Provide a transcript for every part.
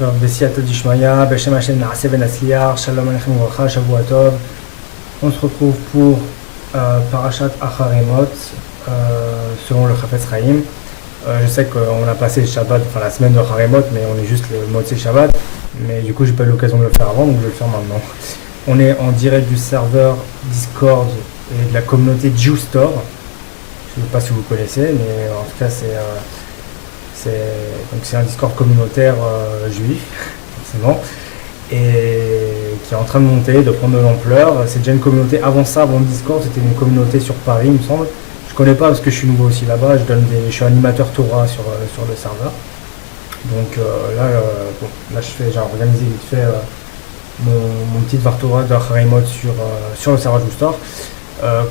טוב, בסייעתא דשמיא, בשם השם נעשה ונצליח, shalom aleichem ubracha, shavua tov. On se retrouve pour Parashat Acharemot, selon le Chafetz Chaim. Je sais qu'on a passé le Shabbat, enfin la semaine de Acharemot, mais on est juste le Motzei Shabbat. Mais du coup, j'ai pas eu l'occasion de le faire avant, donc je vais le faire maintenant. On est en direct du serveur Discord et de la communauté JewStore. Je ne sais pas si vous connaissez, mais en tout cas, c'est un Discord communautaire juif, forcément, et qui est en train de monter, de prendre de l'ampleur. C'est déjà une communauté, avant ça, avant le Discord, c'était une communauté sur Paris, il me semble. Je connais pas parce que je suis nouveau aussi là-bas, je suis animateur Torah sur le serveur. Donc là j'ai organisé vite fait mon petit Dvar Torah de Acharemot sur le serveur JewStore.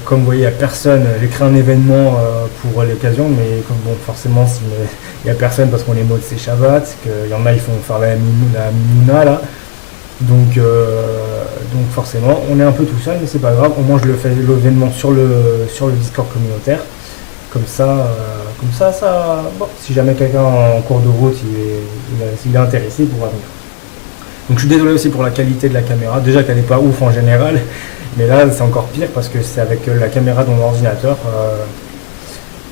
Comme vous voyez, il n'y a personne, j'ai créé un événement pour l'occasion, mais comme bon, forcément, il n'y a personne parce qu'on est mode c'est Shabbat, qu'il y en a, ils font faire la minuna là. Donc forcément, on est un peu tout seul, mais c'est pas grave, au moins je le fais l'événement sur le Discord communautaire. Comme ça, bon, si jamais quelqu'un en cours de route, s'il est intéressé, il pourra venir. Donc je suis désolé aussi pour la qualité de la caméra, déjà qu'elle n'est pas ouf en général. Mais là, c'est encore pire parce que c'est avec la caméra de mon ordinateur.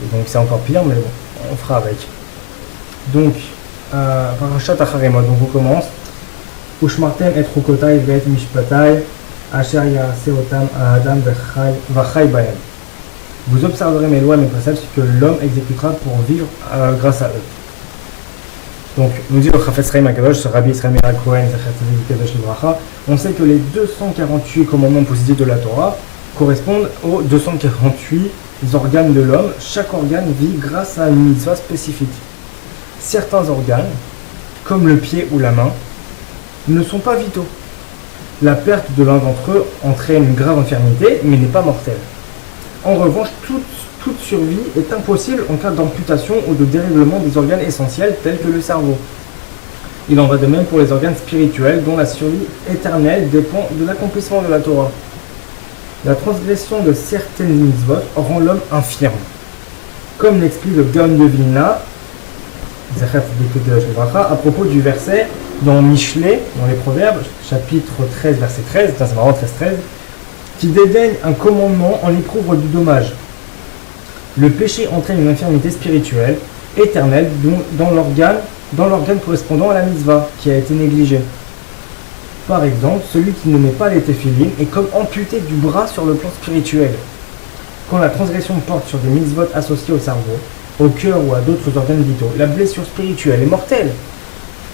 Et donc c'est encore pire, mais bon, on fera avec. Donc, Parashat Acharemot, donc on commence. Ushmartem et rukotai ve'et mishpatai, asher ya'aseh otam ha'adam v'chai b'hem. Vous observerez mes lois et mes préceptes que l'homme exécutera pour vivre grâce à eux. Donc, nous dit le Chafetz Chaim HaKadosh, ce Rabbi Israël Meir Cohen, on sait que les 248 commandements positifs de la Torah correspondent aux 248 organes de l'homme. Chaque organe vit grâce à une mitzvah spécifique. Certains organes, comme le pied ou la main, ne sont pas vitaux. La perte de l'un d'entre eux entraîne une grave infirmité, mais n'est pas mortelle. En revanche, toute survie est impossible en cas d'amputation ou de dérèglement des organes essentiels tels que le cerveau. Il en va de même pour les organes spirituels dont la survie éternelle dépend de l'accomplissement de la Torah. La transgression de certaines mitzvot rend l'homme infirme. Comme l'explique le Gaon de Vilna, à propos du verset dans Michelet, dans les Proverbes, chapitre 13, verset 13, c'est marrant, 13, qui dédaigne un commandement en éprouve du dommage. Le péché entraîne une infirmité spirituelle, éternelle, dans l'organe correspondant à la mitzvah, qui a été négligée. Par exemple, celui qui ne met pas les téphilines est comme amputé du bras sur le plan spirituel. Quand la transgression porte sur des mitzvot associés au cerveau, au cœur ou à d'autres organes vitaux, la blessure spirituelle est mortelle.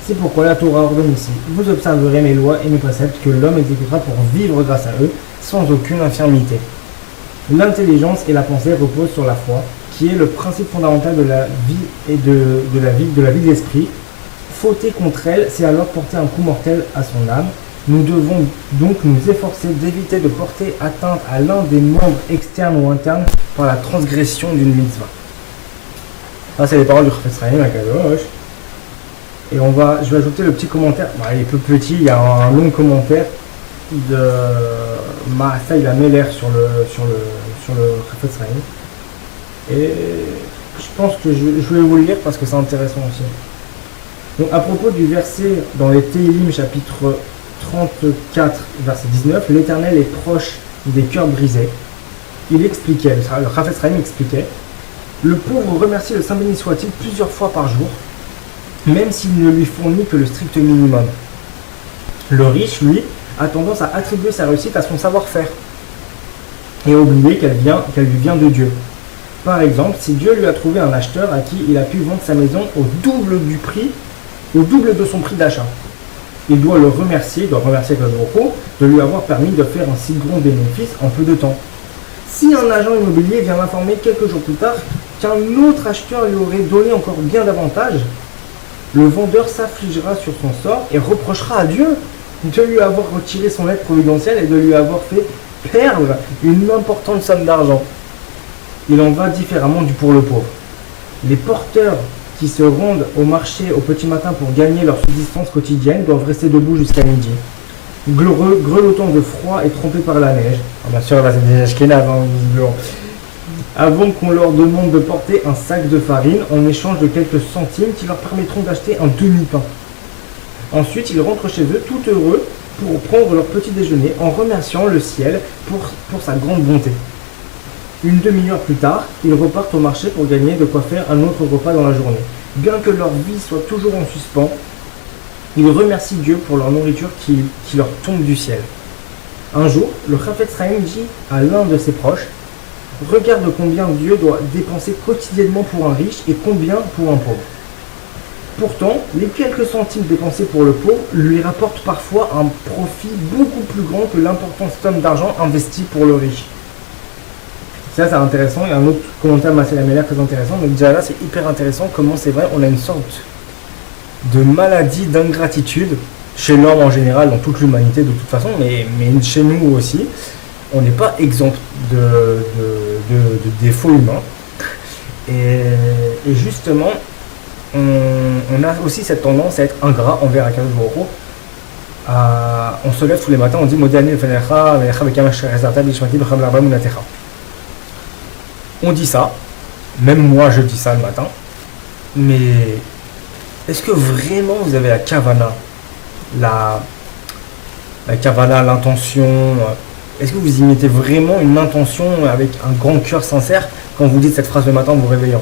C'est pourquoi la Torah ordonne ici, vous observerez mes lois et mes préceptes que l'homme exécutera pour vivre grâce à eux, sans aucune infirmité. L'intelligence et la pensée reposent sur la foi, qui est le principe fondamental de la vie et de la vie de l'esprit. Fauter contre elle, c'est alors porter un coup mortel à son âme. Nous devons donc nous efforcer d'éviter de porter atteinte à l'un des membres externes ou internes par la transgression d'une mitzvah. Ça, c'est les paroles du Chafetz Chaim HaKadosh. Et je vais ajouter le petit commentaire. Bon, il est peu petit, il y a un long commentaire de Maasai la Meller sur le Chafetz Chaim. Et je pense que je vais vous le lire parce que c'est intéressant aussi. Donc à propos du verset dans les Tehillim chapitre 34 verset 19, l'Éternel est proche des cœurs brisés. Il expliquait, le Chafetz Chaim expliquait, le pauvre remercie le Saint béni soit-il plusieurs fois par jour, même s'il ne lui fournit que le strict minimum. Le riche, lui, a tendance à attribuer sa réussite à son savoir-faire et à oublier qu'elle lui vient de Dieu. Par exemple, si Dieu lui a trouvé un acheteur à qui il a pu vendre sa maison au double de son prix d'achat, il doit remercier Kadosh de lui avoir permis de faire un si grand bénéfice en peu de temps. Si un agent immobilier vient l'informer quelques jours plus tard qu'un autre acheteur lui aurait donné encore bien davantage, le vendeur s'affligera sur son sort et reprochera à Dieu de lui avoir retiré son aide providentielle et de lui avoir fait perdre une importante somme d'argent. Il en va différemment pour le pauvre. Les porteurs qui se rendent au marché au petit matin pour gagner leur subsistance quotidienne doivent rester debout jusqu'à midi, grelottant de froid et trempés par la neige. Bien sûr, là c'est des Ashkénazes, visiblement. Avant qu'on leur demande de porter un sac de farine en échange de quelques centimes qui leur permettront d'acheter un demi-pain. Ensuite, ils rentrent chez eux tout heureux pour prendre leur petit déjeuner en remerciant le ciel pour sa grande bonté. Une demi-heure plus tard, ils repartent au marché pour gagner de quoi faire un autre repas dans la journée. Bien que leur vie soit toujours en suspens, ils remercient Dieu pour leur nourriture qui leur tombe du ciel. Un jour, le Chafetz Chaim dit à l'un de ses proches: regarde combien Dieu doit dépenser quotidiennement pour un riche et combien pour un pauvre. Pourtant, les quelques centimes dépensés pour le pauvre lui rapportent parfois un profit beaucoup plus grand que l'importante somme d'argent investie pour le riche. Ça, c'est intéressant. Il y a un autre commentaire, Massé Lameller, très intéressant. Donc déjà là, c'est hyper intéressant comment c'est vrai, on a une sorte de maladie d'ingratitude chez l'homme en général, dans toute l'humanité de toute façon, mais chez nous aussi. On n'est pas exempt de défauts humains. Et justement, on a aussi cette tendance à être ingrat envers Akadosh Baruch Hu. On se lève tous les matins, on dit Modéani Fenecha, Venecha Bekamash Rezarta, Bishmati, Becham Larba Munatecha. On dit ça, même moi je dis ça le matin, mais est-ce que vraiment vous avez la kavana, l'intention, est-ce que vous y mettez vraiment une intention avec un grand cœur sincère quand vous dites cette phrase le matin en vous réveillant?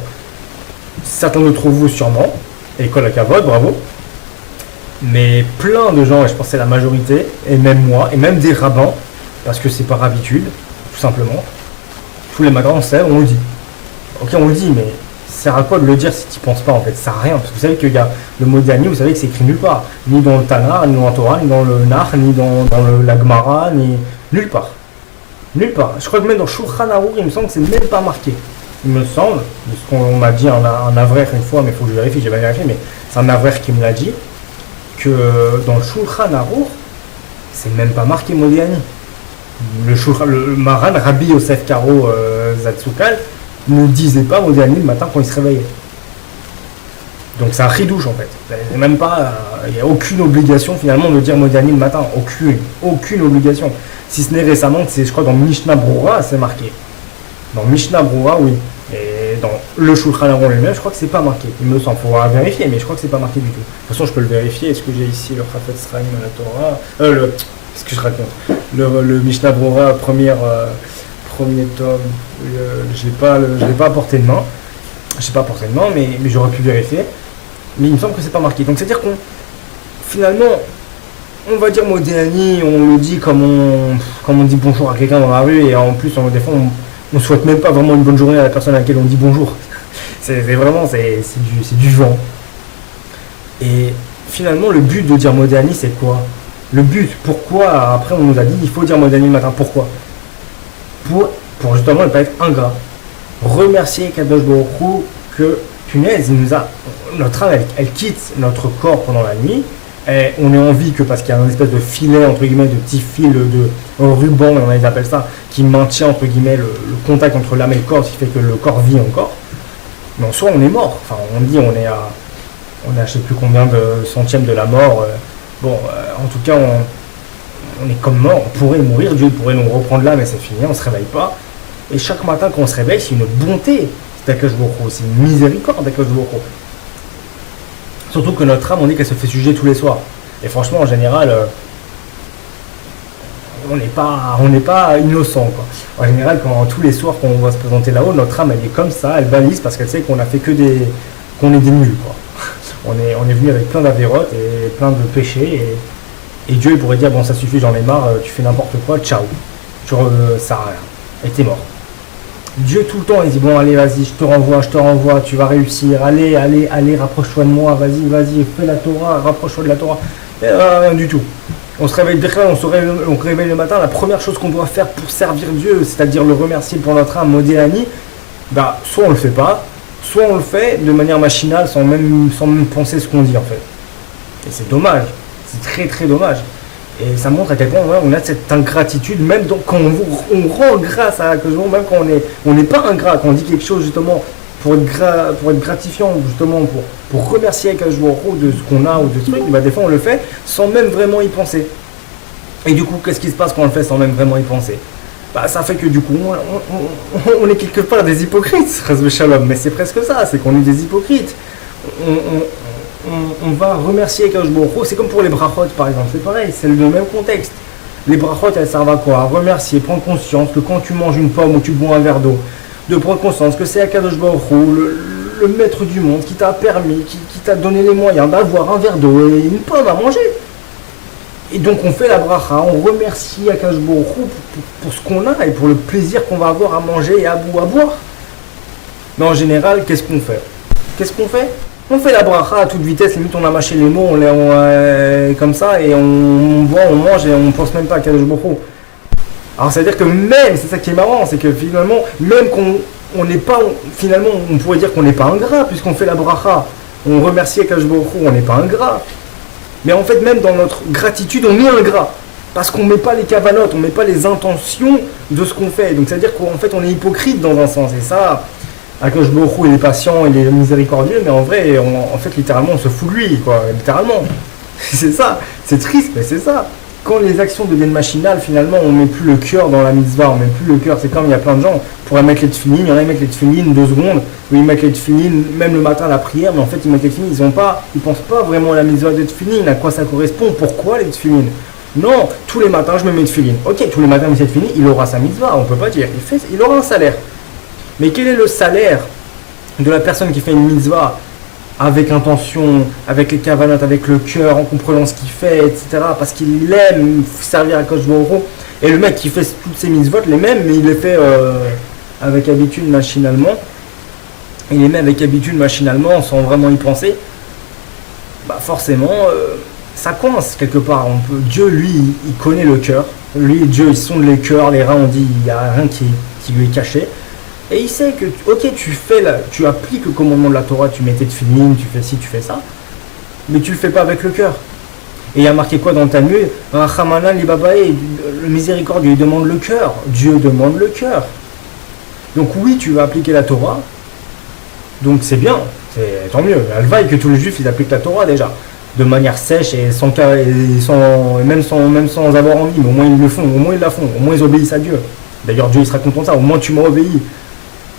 Certains d'entre vous sûrement, et kol hakavod, bravo, mais plein de gens, et je pense que c'est la majorité, et même moi, et même des rabbins, parce que c'est par habitude, tout simplement, tous les matins on se lève, on le dit. Ok, on le dit, mais ça sert à quoi de le dire si tu n'y penses pas en fait? Ça sert à rien, parce que vous savez qu'il y a le mot d'Ani, vous savez que c'est écrit nulle part, ni dans le Tanakh, ni dans la Torah, ni dans le Nach, ni dans la Gemara, ni nulle part. Nulle part. Je crois que même dans Shulchan Aruch, il me semble que c'est même pas marqué. Il me semble, de ce qu'on m'a dit un avraire une fois, mais il faut que je vérifie, j'ai pas vérifié, mais c'est un avraire qui me l'a dit, que dans le Shulchan Aruch, c'est même pas marqué Modéani. Le Maran, Rabbi Yosef Karo Zatzukal, ne disait pas Modéani le matin quand il se réveillait. Donc c'est un chidouche en fait. Il n'y a aucune obligation finalement de dire Modéani le matin. Aucune obligation. Si ce n'est récemment, c'est, je crois, dans Mishnah Brura, c'est marqué. Dans Mishnah Brura, oui. Et dans le Shulchan Aruch lui-même, je crois que c'est pas marqué. Il me semble, il faudra vérifier, mais je crois que c'est pas marqué du tout. De toute façon, je peux le vérifier. Est-ce que j'ai ici le Chafetz Chaim à la Torah Qu'est-ce que je raconte le Mishnah Brura, premier tome, je l'ai pas porté de main. Je sais pas porté de main, mais j'aurais pu vérifier. Mais il me semble que c'est pas marqué. Donc c'est-à-dire qu'on, finalement, on va dire Modéani, on le dit comme on dit bonjour à quelqu'un dans la rue, et en plus, des fois, on souhaite même pas vraiment une bonne journée à la personne à laquelle on dit bonjour. C'est vraiment, c'est du vent. Et finalement, le but de dire Modéani, c'est quoi? Le but, pourquoi, après on nous a dit il faut dire Modéani le matin, pourquoi? Pour justement ne pas être ingrat. Remercier Kadosh Baruch Hu que, punaise, notre âme, elle quitte notre corps pendant la nuit, et on est en vie que parce qu'il y a une espèce de filet, entre guillemets, de petits fils, de ruban, on appelle ça, qui maintient, entre guillemets, le contact entre l'âme et le corps, ce qui fait que le corps vit encore. Mais en soi, on est mort. Enfin, on dit on est à je sais plus combien de centièmes de la mort. En tout cas, on est comme mort, on pourrait mourir, Dieu pourrait nous reprendre là, mais c'est fini, on ne se réveille pas. Et chaque matin quand on se réveille, c'est une bonté d'Akadosh Baruch Hu, c'est une miséricorde d'Akadosh Baruch Hu. Surtout que notre âme, on dit qu'elle se fait sujet tous les soirs. Et franchement, en général, on n'est pas innocent, quoi. En général, tous les soirs, quand on va se présenter là-haut, notre âme, elle est comme ça, elle balise parce qu'elle sait qu'on a fait qu'on est des nuls, quoi. On est venu avec plein d'avérotes et plein de péchés, et Dieu il pourrait dire bon ça suffit, j'en ai marre, tu fais n'importe quoi, ciao, ça sert à rien, et t'es mort. Dieu tout le temps il dit bon allez vas-y, je te renvoie, tu vas réussir, allez, rapproche-toi de moi, vas-y, fais la Torah, rapproche-toi de la Torah. Et rien du tout. On se réveille le matin, la première chose qu'on doit faire pour servir Dieu, c'est-à-dire le remercier pour notre âme, Modéani, soit on le fait pas, soit on le fait de manière machinale sans même penser ce qu'on dit en fait. Et c'est dommage, c'est très très dommage. Et ça montre à quel point on a cette ingratitude, même quand on rend grâce à quelque chose, même quand on n'est pas ingrat, quand on dit quelque chose justement pour être gratifiant, justement pour remercier Akadosh Baruch Hu de ce qu'on a ou de ce truc, des fois on le fait sans même vraiment y penser. Et du coup, qu'est-ce qui se passe quand on le fait sans même vraiment y penser? Ça fait que du coup, on est quelque part des hypocrites, Chas v'Shalom, mais c'est presque ça, c'est qu'on est des hypocrites. on va remercier Akadosh Baruch Hu. C'est comme pour les brachot par exemple, c'est pareil, c'est le même contexte. Les brachot, elles servent à quoi? À remercier, prendre conscience que quand tu manges une pomme ou tu bois un verre d'eau, de prendre conscience que c'est Akadosh Baruch Hu, le maître du monde, qui t'a permis, qui t'a donné les moyens d'avoir un verre d'eau et une pomme à manger. Et donc on fait la bracha, on remercie Akadosh Baruch Hu pour ce qu'on a et pour le plaisir qu'on va avoir à manger et à boire. Mais en général, qu'est-ce qu'on fait? On fait la bracha à toute vitesse, limite on a mâché les mots, comme ça, et on boit, on mange et on pense même pas à Akadosh Baruch Hu. Alors ça veut dire que même, c'est ça qui est marrant, c'est que finalement, même qu'on n'est pas, finalement on pourrait dire qu'on n'est pas ingrat, puisqu'on fait la bracha, on remercie Akadosh Baruch Hu, on n'est pas ingrat. Mais en fait, même dans notre gratitude, on est ingrat. Parce qu'on ne met pas les cavanotes, on ne met pas les intentions de ce qu'on fait. Donc ça veut dire qu'en fait, on est hypocrite dans un sens. Et ça, Akadosh Baruch Hu, il est patient, il est miséricordieux, mais en vrai, en fait, littéralement, on se fout de lui, quoi. Littéralement. C'est ça. C'est triste, mais c'est ça. Quand les actions deviennent machinales, finalement, on ne met plus le cœur dans la mitzvah, on ne met plus le cœur. C'est comme il y a plein de gens qui pourraient mettre les tefilines, il y en a qui mettent les tefilines 2 secondes, ou ils mettent les tefilines même le matin à la prière, mais en fait ils mettent les tefilines, ils ne pensent pas vraiment à la mitzvah des tefilines, à quoi ça correspond, pourquoi les tefilines. Non, tous les matins je me mets tefilines. Ok, tous les matins je me mets tefilines, il aura sa mitzvah, on ne peut pas dire, il aura un salaire. Mais quel est le salaire de la personne qui fait une mitzvah avec intention, avec les cavanotes, avec le cœur, en comprenant ce qu'il fait, etc. Parce qu'il aime servir à Akadosh Baruch Hu. Et le mec qui fait toutes ces mitzvot, les mêmes, mais il les fait avec habitude, machinalement. Il les met avec habitude, machinalement, sans vraiment y penser. Bah forcément, ça coince quelque part. Dieu, lui, il connaît le cœur. Lui, Dieu, il sonde les cœurs, les reins, on dit, il n'y a rien qui lui est caché. Et il sait que, ok, tu appliques le commandement de la Torah, tu mets tes tefilines, tu fais ci, tu fais ça, mais tu le fais pas avec le cœur. Et il y a marqué quoi dans le Talmud? Rachamanan li babae, le miséricordieux, il demande le cœur. Dieu demande le cœur. Donc oui, tu vas appliquer la Torah, donc c'est bien, c'est tant mieux. Alvaï que tous les juifs, ils appliquent la Torah déjà, de manière sèche et même sans avoir envie, mais au moins ils le font, au moins ils la font, au moins ils obéissent à Dieu. D'ailleurs, Dieu il sera content de ça, au moins tu m'as obéi.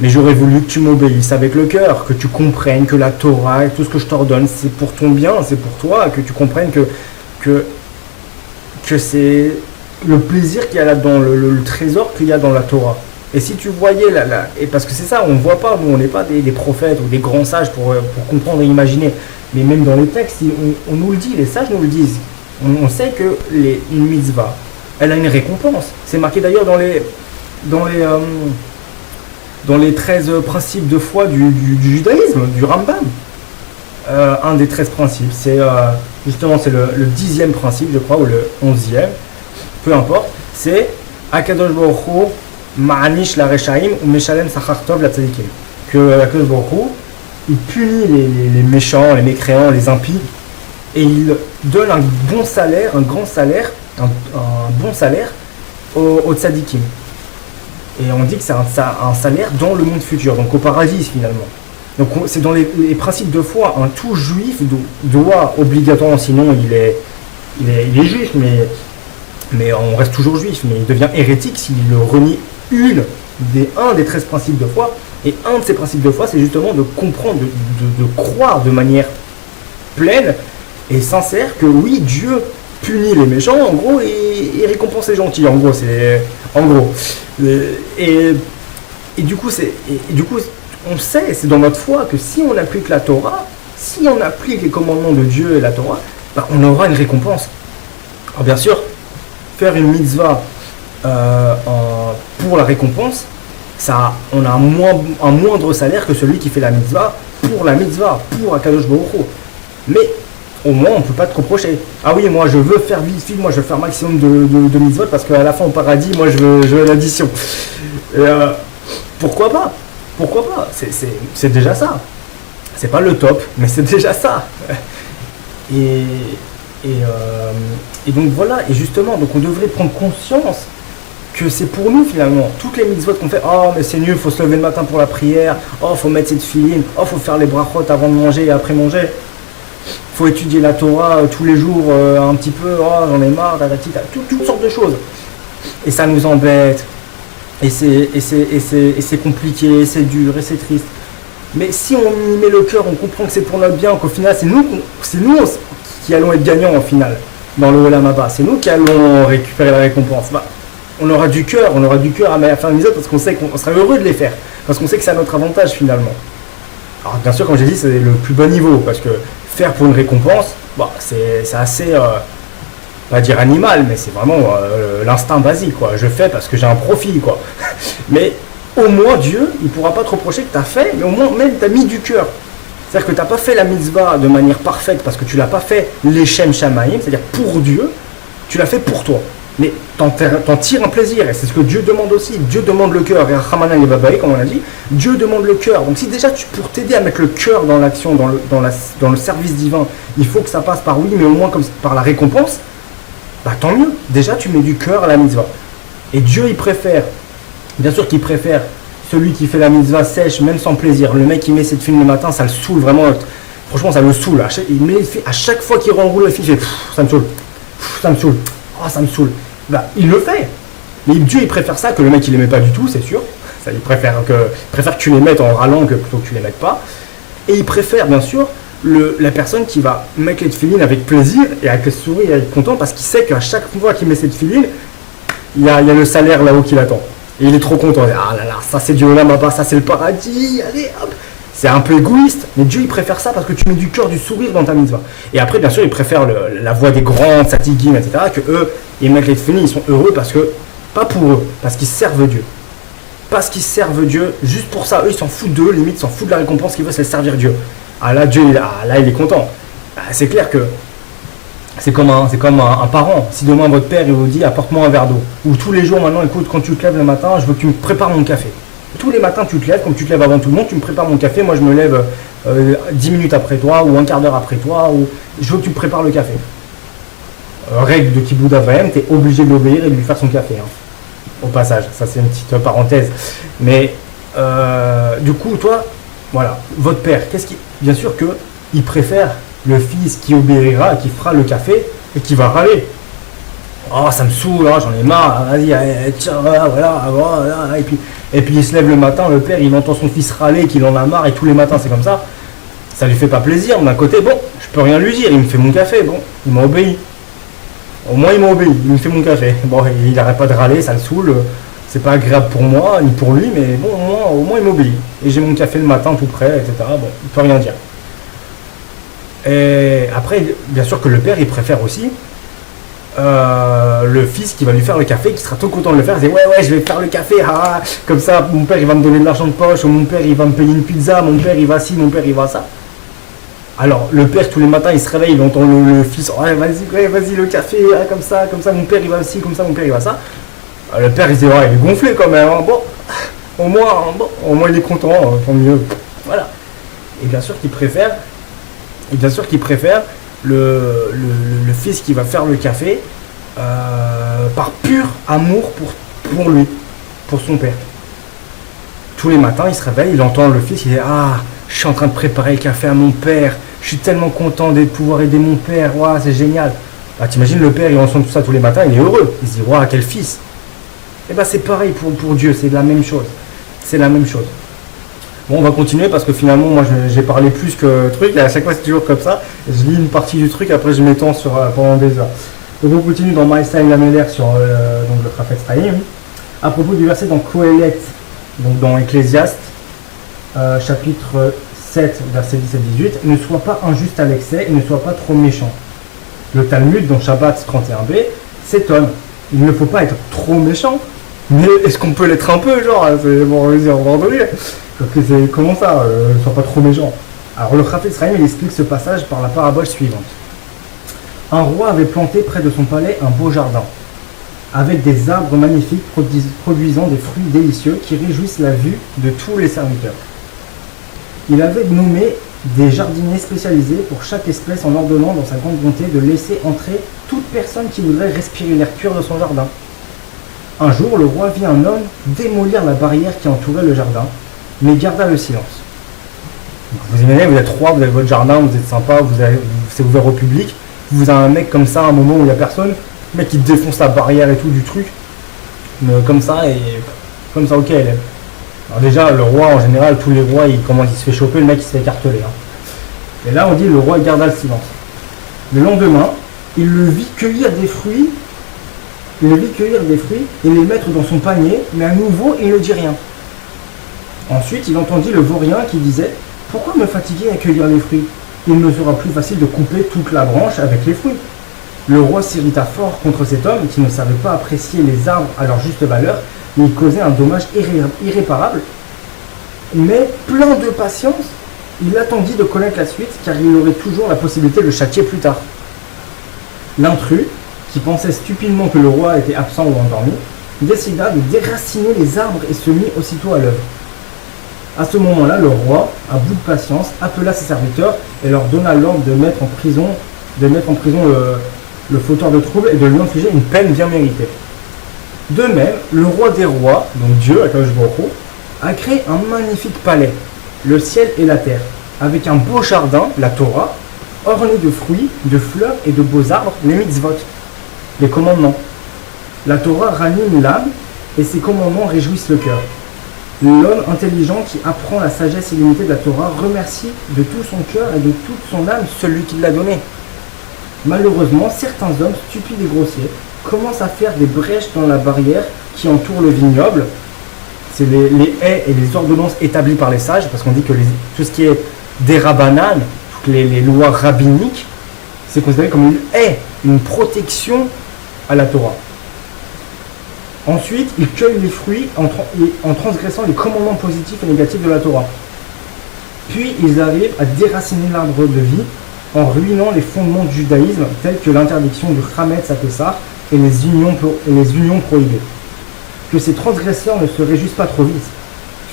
Mais j'aurais voulu que tu m'obéisses avec le cœur, que tu comprennes que la Torah et tout ce que je t'ordonne, c'est pour ton bien, c'est pour toi, que tu comprennes que c'est le plaisir qu'il y a là-dedans, le trésor qu'il y a dans la Torah. Et si tu voyais, et parce que c'est ça, on ne voit pas, nous on n'est pas des prophètes ou des grands sages pour comprendre et imaginer, mais même dans les textes, on nous le dit, les sages nous le disent. On sait que une mitzvah, elle a une récompense. C'est marqué d'ailleurs dans les 13 principes de foi du judaïsme, du Rambam. Un des 13 principes, c'est justement c'est le 10e principe, je crois, ou le 11e, peu importe, c'est Akadosh Baruch Hu ma'anish la reshaim ou meshalem sachar tov la tzadikim. Que Akadosh Baruch Hu, il punit les méchants, les mécréants, les impies, et il donne un bon salaire, un grand salaire, un bon salaire aux tzadikim. Et on dit que c'est un salaire dans le monde futur, donc au paradis finalement. Donc c'est dans les principes de foi, un tout juif doit obligatoirement, sinon il est juif, mais on reste toujours juif, mais il devient hérétique s'il renie un des 13 principes de foi. Et un de ces principes de foi, c'est justement de comprendre, de croire de manière pleine et sincère que oui, Dieu punit les méchants, en gros, et récompense les gentils, en gros, c'est... En gros. Et du coup, on sait, c'est dans notre foi, que si on applique la Torah, si on applique les commandements de Dieu et la Torah, ben, on aura une récompense. Alors bien sûr, faire une mitzvah pour la récompense, on a un moindre salaire que celui qui fait la mitzvah, pour Akadosh Baruch Hu. Mais au moins on ne peut pas te reprocher. Ah oui, moi je veux faire vite, moi je veux faire maximum de mitzvot parce qu'à la fin au paradis, moi je veux l'addition. Pourquoi pas? C'est déjà ça. C'est pas le top, mais c'est déjà ça. Et donc voilà, et justement, donc on devrait prendre conscience que c'est pour nous finalement. Toutes les mitzvot qu'on fait, oh mais c'est nul, faut se lever le matin pour la prière, oh faut mettre cette filine, oh faut faire les brachot avant de manger et après manger. Faut étudier la Torah tous les jours un petit peu, oh j'en ai marre, toutes sortes de choses. Et ça nous embête, et c'est compliqué, et c'est dur, et c'est triste. Mais si on y met le cœur, on comprend que c'est pour notre bien, qu'au final, qui allons être gagnants au final, dans le Olam Haba. C'est nous qui allons récupérer la récompense. Bah, on aura du cœur à faire les autres parce qu'on sait qu'on sera heureux de les faire. Parce qu'on sait que c'est à notre avantage finalement. Alors bien sûr, comme j'ai dit, c'est le plus bas niveau, parce que faire pour une récompense, bah, c'est assez, pas dire animal, mais c'est vraiment l'instinct basique, quoi. Je fais parce que j'ai un profit, quoi. Mais au moins Dieu, il ne pourra pas te reprocher que tu as fait, mais au moins même tu as mis du cœur. C'est-à-dire que tu n'as pas fait la mitzvah de manière parfaite parce que tu l'as pas fait l'Echem Shamaïm, c'est-à-dire pour Dieu, tu l'as fait pour toi. Mais t'en tires un plaisir, et c'est ce que Dieu demande aussi. Dieu demande le cœur, et Ramana et Babaï, comme on a dit, Dieu demande le cœur. Donc si déjà pour t'aider à mettre le cœur dans l'action, dans le service divin, il faut que ça passe par oui, mais au moins comme par la récompense, bah tant mieux. Déjà tu mets du cœur à la mitzvah. Et Dieu il préfère, bien sûr qu'il préfère celui qui fait la mitzvah sèche, même sans plaisir. Le mec qui met cette film le matin, ça le saoule vraiment. Franchement, ça le saoule. À chaque fois qu'il renroule le fil, il fait ça me saoule, ça me saoule. Oh, ça me saoule. Bah, il le fait. Mais Dieu, il préfère ça que le mec, il l'aimait pas du tout, c'est sûr. Ça, il préfère que tu les mettes en râlant que plutôt que tu les mettes pas. Et il préfère, bien sûr, la personne qui va mettre les tefilines avec plaisir et avec le sourire et être content parce qu'il sait qu'à chaque fois qu'il met ses tefilines, il y a le salaire là-haut qui l'attend. Et il est trop content. Ah là là, ça c'est du Olam Haba, ça c'est le paradis, allez hop. C'est un peu égoïste, mais Dieu il préfère ça parce que tu mets du cœur, du sourire dans ta mitzvah. Et après, bien sûr, il préfère la voix des grands, Tzatigim, etc., que eux, ils mettent les tefilines, ils sont heureux parce que, pas pour eux, parce qu'ils servent Dieu. Parce qu'ils servent Dieu, juste pour ça, eux, ils s'en foutent d'eux, limite, ils s'en foutent de la récompense qu'ils veulent, c'est servir Dieu. Ah là, Dieu, il est content. Ah, c'est clair que c'est comme un parent. Si demain votre père il vous dit apporte-moi un verre d'eau, ou tous les jours maintenant, écoute, quand tu te lèves le matin, je veux que tu me prépares mon café. Tous les matins, tu te lèves, comme tu te lèves avant tout le monde, tu me prépares mon café. Moi, je me lève 10 minutes après toi, ou un quart d'heure après toi, ou je veux que tu me prépares le café. Règle de Kibbout Avayem, tu es obligé de l'obéir et de lui faire son café. Hein. Au passage, ça c'est une petite parenthèse. Mais du coup, toi, voilà, votre père, bien sûr qu'il préfère le fils qui obéira, qui fera le café et qui va râler. Oh, ça me saoule, hein, j'en ai marre, vas-y, tiens, voilà, et puis il se lève le matin, le père, il entend son fils râler, qu'il en a marre, et tous les matins c'est comme ça. Ça lui fait pas plaisir, d'un côté, bon, je peux rien lui dire, il me fait mon café, bon, il m'a obéi. Au moins il m'a obéi, il me fait mon café. Bon, il n'arrête pas de râler, ça le saoule, c'est pas agréable pour moi, ni pour lui, mais bon, au moins il m'obéit. Et j'ai mon café le matin tout prêt, etc. Bon, il peut rien dire. Et après, bien sûr que le père, il préfère aussi le fils qui va lui faire le café, qui sera tout content de le faire, il dit ouais je vais faire le café, comme ça mon père il va me donner de l'argent de poche, ou mon père il va me payer une pizza, mon père il va ci, mon père il va ça. Alors le père tous les matins il se réveille, il entend le fils, vas-y le café, comme ça mon père il va ci, comme ça mon père il va ça. Le père il dit il est gonflé quand même, hein. Bon, au moins il est content, tant mieux, voilà. Et bien sûr qu'il préfère le fils qui va faire le café par pur amour pour lui, pour son père. Tous les matins, il se réveille, il entend le fils, il dit je suis en train de préparer le café à mon père, je suis tellement content de pouvoir aider mon père, c'est génial. Bah, t'imagines le père, il entend tout ça tous les matins, il est heureux, il se dit quel fils. Et bah c'est pareil pour Dieu, c'est la même chose. C'est la même chose. Bon, on va continuer parce que finalement, moi, j'ai parlé plus que truc. Et à chaque fois, c'est toujours comme ça. Je lis une partie du truc, après, je m'étends pendant des heures. Donc, on continue dans Maïsaïm Lameler sur donc le Chafetz Chaim. À propos du verset dans Kohelet, donc dans Ecclésiaste, chapitre 7, verset 17-18. Ne sois pas injuste à l'excès et ne sois pas trop méchant. Le Talmud, dans Shabbat 31b, s'étonne. Il ne faut pas être trop méchant. Mais est-ce qu'on peut l'être un peu, genre, c'est bon, vas-y, on va en donner. C'est comment ça, ne sois pas trop méchant. Alors le Chafetz Chaim, il explique ce passage par la parabole suivante. Un roi avait planté près de son palais un beau jardin, avec des arbres magnifiques produisant des fruits délicieux qui réjouissent la vue de tous les serviteurs. Il avait nommé des jardiniers spécialisés pour chaque espèce en ordonnant dans sa grande bonté de laisser entrer toute personne qui voudrait respirer l'air pur de son jardin. Un jour, le roi vit un homme démolir la barrière qui entourait le jardin, mais garda le silence. Vous imaginez, vous êtes roi, vous avez votre jardin, vous êtes sympa, c'est ouvert au public, vous avez un mec comme ça, à un moment où il n'y a personne, le mec qui défonce la barrière et tout du truc, comme ça, ok, élève. Alors déjà, le roi, en général, tous les rois, il se fait choper, le mec, il se fait écarteler. Hein. Et là, on dit, le roi garda le silence. Le lendemain, il le vit cueillir des fruits. Il le vit cueillir des fruits et les mettre dans son panier, mais à nouveau, il ne dit rien. Ensuite, il entendit le vaurien qui disait « Pourquoi me fatiguer à cueillir les fruits? Il me sera plus facile de couper toute la branche avec les fruits. » Le roi s'irrita fort contre cet homme qui ne savait pas apprécier les arbres à leur juste valeur, et il causait un dommage irréparable. Mais plein de patience, il attendit de connaître la suite, car il aurait toujours la possibilité de le châtier plus tard. L'intrus, qui pensait stupidement que le roi était absent ou endormi, décida de déraciner les arbres et se mit aussitôt à l'œuvre. À ce moment-là, le roi, à bout de patience, appela ses serviteurs et leur donna l'ordre de mettre en prison le fauteur de troubles et de lui infliger une peine bien méritée. De même, le roi des rois, donc Dieu, Akadosh Baruch Hu, a créé un magnifique palais, le ciel et la terre, avec un beau jardin, la Torah, orné de fruits, de fleurs et de beaux arbres, les mitzvot, les commandements. La Torah ranime l'âme et ses commandements réjouissent le cœur. L'homme intelligent qui apprend la sagesse illimitée de la Torah remercie de tout son cœur et de toute son âme celui qui l'a donné. Malheureusement, certains hommes stupides et grossiers commencent à faire des brèches dans la barrière qui entoure le vignoble. C'est les haies et les ordonnances établies par les sages, parce qu'on dit que tout ce qui est des rabbanan, toutes les lois rabbiniques, c'est considéré comme une haie, une protection à la Torah. Ensuite, ils cueillent les fruits en transgressant les commandements positifs et négatifs de la Torah. Puis, ils arrivent à déraciner l'arbre de vie en ruinant les fondements du judaïsme, tels que l'interdiction du Chametz à Pessah et les unions prohibées. Que ces transgresseurs ne se réjouissent pas trop vite.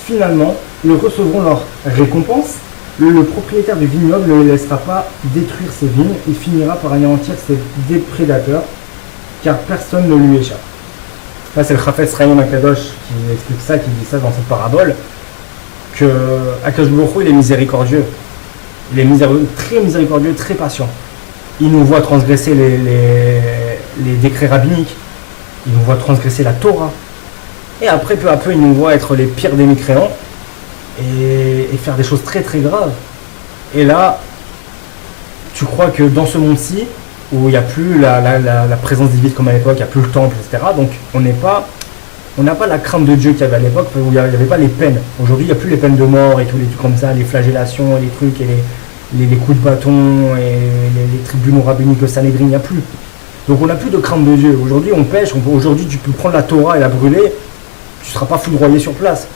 Finalement, ils recevront leur récompense. Le propriétaire du vignoble ne les laissera pas détruire ses vignes. Il finira par anéantir ses déprédateurs, car personne ne lui échappe. Là, c'est le Chafetz Chaim Akadosh qui explique ça, qui dit ça dans cette parabole, que Akadosh Baruch Hu, il est miséricordieux. Il est très miséricordieux, très patient. Il nous voit transgresser les décrets rabbiniques. Il nous voit transgresser la Torah. Et après, peu à peu, il nous voit être les pires des mécréants et faire des choses très très graves. Et là, tu crois que dans ce monde-ci, où il n'y a plus la présence divine comme à l'époque, il n'y a plus le temple, etc. Donc on n'a pas la crainte de Dieu qu'il y avait à l'époque, où il n'y avait pas les peines. Aujourd'hui, il n'y a plus les peines de mort et tous les trucs comme ça, les flagellations et les trucs, et les coups de bâton, et les tribunaux rabbiniques, le Sanhédrin, il n'y a plus. Donc on n'a plus de crainte de Dieu. Aujourd'hui, on pêche, aujourd'hui, tu peux prendre la Torah et la brûler, tu ne seras pas foudroyé sur place.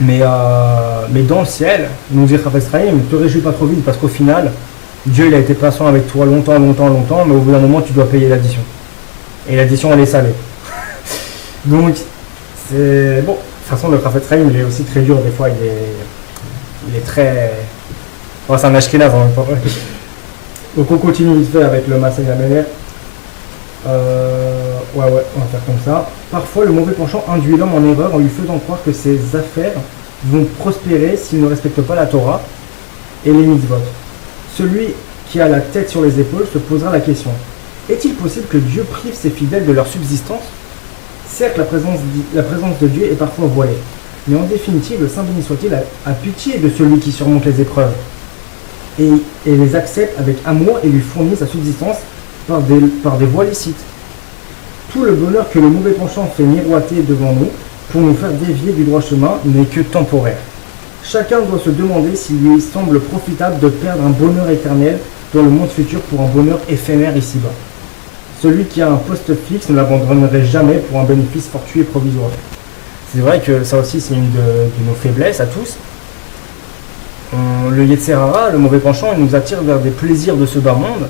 Mais dans le ciel, nous dit Chafetz Chaim, ne te réjouis pas trop vite, parce qu'au final, Dieu il a été patient avec toi longtemps, mais au bout d'un moment tu dois payer l'addition. Et l'addition elle est salée. Donc c'est bon. De toute façon le Chafetz Chaim il est aussi très dur des fois, il est très. Oh, c'est un ashkénaz en même temps. Donc on continue vite fait avec le Masay Améler. Ouais, on va faire comme ça. Parfois le mauvais penchant induit l'homme en erreur en lui faisant croire que ses affaires vont prospérer s'il ne respecte pas la Torah et les mitzvot. Celui qui a la tête sur les épaules se posera la question: est-il possible que Dieu prive ses fidèles de leur subsistance? Certes, la présence de Dieu est parfois voilée, mais en définitive, le Saint béni soit-il a pitié de celui qui surmonte les épreuves et les accepte avec amour et lui fournit sa subsistance par des voies licites. Tout le bonheur que le mauvais penchant fait miroiter devant nous pour nous faire dévier du droit chemin n'est que temporaire. Chacun doit se demander s'il lui semble profitable de perdre un bonheur éternel dans le monde futur pour un bonheur éphémère ici-bas. Celui qui a un poste fixe ne l'abandonnerait jamais pour un bénéfice fortuit et provisoire. C'est vrai que ça aussi c'est une de nos faiblesses à tous. Le Yetzer Hara, le mauvais penchant, il nous attire vers des plaisirs de ce bas monde.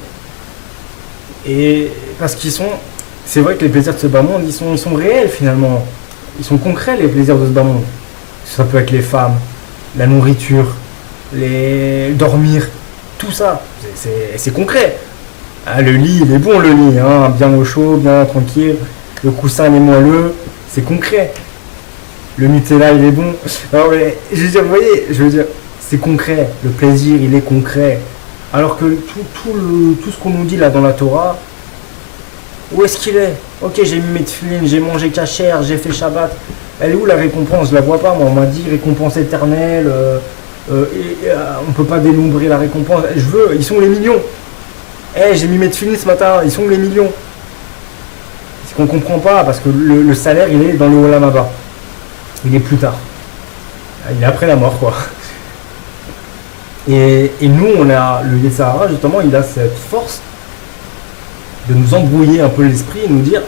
Et parce c'est vrai que les plaisirs de ce bas monde, ils sont réels finalement. Ils sont concrets les plaisirs de ce bas monde. Ça peut être les femmes, la nourriture, dormir, tout ça, c'est concret. Ah, le lit, il est bon le lit, hein, bien au chaud, bien tranquille, le coussin il est moelleux, c'est concret. Le Nutella il est bon. Alors, je veux dire, vous voyez, c'est concret, le plaisir il est concret. Alors que tout ce qu'on nous dit là dans la Torah, où est-ce qu'il est? Ok, j'ai mis mes tefilines, j'ai mangé cachère, j'ai fait Shabbat. Elle est où la récompense? Je la vois pas, moi. On m'a dit récompense éternelle. On peut pas dénombrer la récompense. Je veux, ils sont les millions. J'ai mis mes tefilines ce matin, ils sont les millions. C'est qu'on comprend pas, parce que le salaire, il est dans le Olam Haba. Il est plus tard. Il est après la mort, quoi. Et nous, on a le Yetzer Hara, justement, il a cette force de nous embrouiller un peu l'esprit et nous dire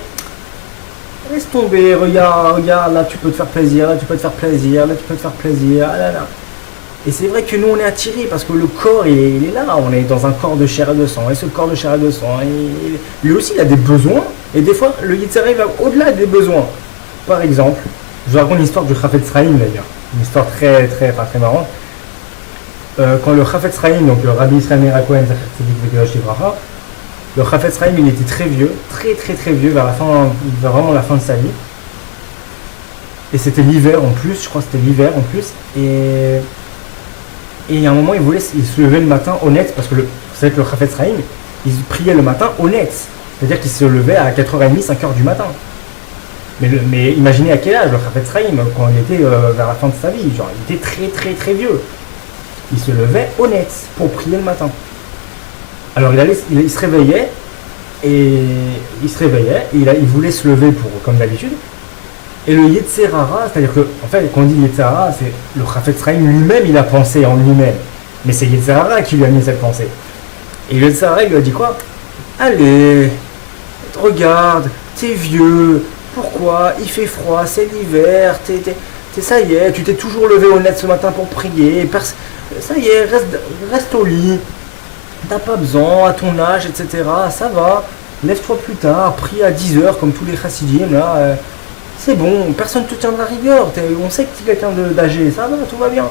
laisse tomber, regarde, là tu peux te faire plaisir, là tu peux te faire plaisir, là tu peux te faire plaisir, ah là là. Et c'est vrai que nous on est attirés parce que le corps il est là, on est dans un corps de chair et de sang, et ce corps de chair et de sang, lui aussi il a des besoins, et des fois le Yetzer Hara va au-delà des besoins. Par exemple, je vous raconte l'histoire du Chafetz Chaim d'ailleurs, une histoire très marrante. Quand le Chafetz Chaim, donc le Rabbi Israël Meir HaKohen, le Chafetz Chaim, il était très vieux, très vieux, vers vraiment la fin de sa vie. Et c'était l'hiver en plus, je crois que c'était l'hiver en plus. Et à un moment, il se levait le matin honnête, parce que vous savez que le Chafetz Chaim, il priait le matin honnête. C'est-à-dire qu'il se levait à 4h30, 5h du matin. Mais imaginez à quel âge le Chafetz Chaim, quand il était vers la fin de sa vie, genre il était très vieux. Il se levait honnête pour prier le matin. Alors il se réveillait, et il voulait se lever comme d'habitude. Et le Yetzer Hara, c'est-à-dire que, en fait, quand on dit Yetzer Hara, c'est le Chafetz Chaim lui-même, il a pensé en lui-même. Mais c'est Yetzer Hara qui lui a mis cette pensée. Et le Yetzer Hara, il lui a dit quoi? Allez, regarde, t'es vieux, pourquoi? Il fait froid, c'est l'hiver, ça y est, tu t'es toujours levé honnête ce matin pour prier, ça y est, reste au lit. T'as pas besoin, à ton âge, etc. Ça va, lève-toi plus tard, prie à 10h comme tous les chassidim, là. C'est bon, personne ne te tiendra rigueur. On sait que tu es quelqu'un d'âgé, ça va, tout va bien.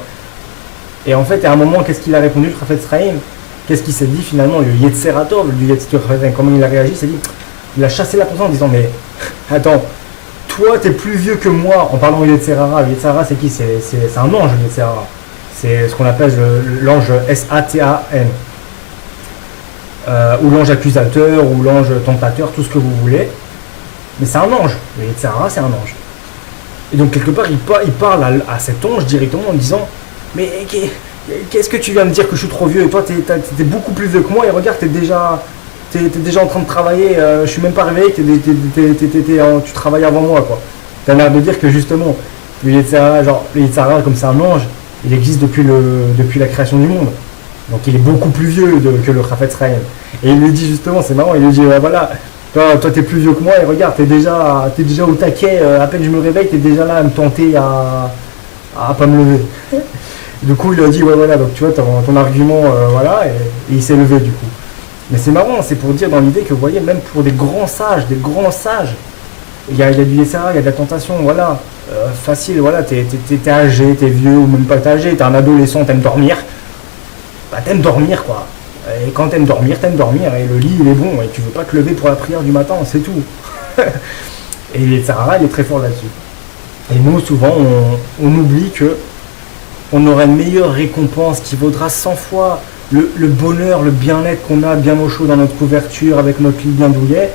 Et en fait, à un moment, qu'est-ce qu'il a répondu, le Chafetz Chaim? Qu'est-ce qu'il s'est dit finalement? Le Yetzer Hara, comment il a réagi? Il a chassé la personne en disant mais attends, toi t'es plus vieux que moi en parlant du Yetzer Hara. Le Yetzer Hara, c'est qui? C'est un ange, le Yetzer Hara. C'est ce qu'on appelle l'ange Satan. Ou l'ange accusateur, ou l'ange tentateur, tout ce que vous voulez. Mais c'est un ange. Le Yetzer Hara, c'est un ange. Et donc, quelque part, il parle à cet ange directement en disant mais qu'est-ce que tu viens me dire que je suis trop vieux? Et toi, t'es beaucoup plus vieux que moi, et regarde, t'es déjà en train de travailler. Je suis même pas réveillé, tu travailles avant moi, quoi. T'as l'air de dire que justement, le Yetzer Hara, comme c'est un ange, il existe depuis la création du monde. Donc il est beaucoup plus vieux que le Chafetz Chaim. Et il lui dit justement, c'est marrant, il lui dit voilà, toi t'es plus vieux que moi, et regarde, t'es déjà au taquet, à peine je me réveille, t'es déjà là à me tenter à pas me lever. Du coup il lui a dit ouais voilà, donc tu vois ton argument, voilà, et il s'est levé du coup. Mais c'est marrant, c'est pour dire dans l'idée que vous voyez, même pour des grands sages, il y a du Yetzer Hara, il y a de la tentation, voilà, facile, voilà, t'es âgé, t'es vieux, ou même pas t'es âgé, t'es un adolescent, t'aimes dormir. Bah, t'aimes dormir, quoi. Et quand t'aimes dormir, et le lit il est bon, et tu veux pas te lever pour la prière du matin, c'est tout. Et le Yetzer Hara, il est très fort là-dessus. Et nous, souvent, on oublie que on aura une meilleure récompense qui vaudra 100 fois le bonheur, le bien-être qu'on a bien au chaud dans notre couverture, avec notre lit bien douillet.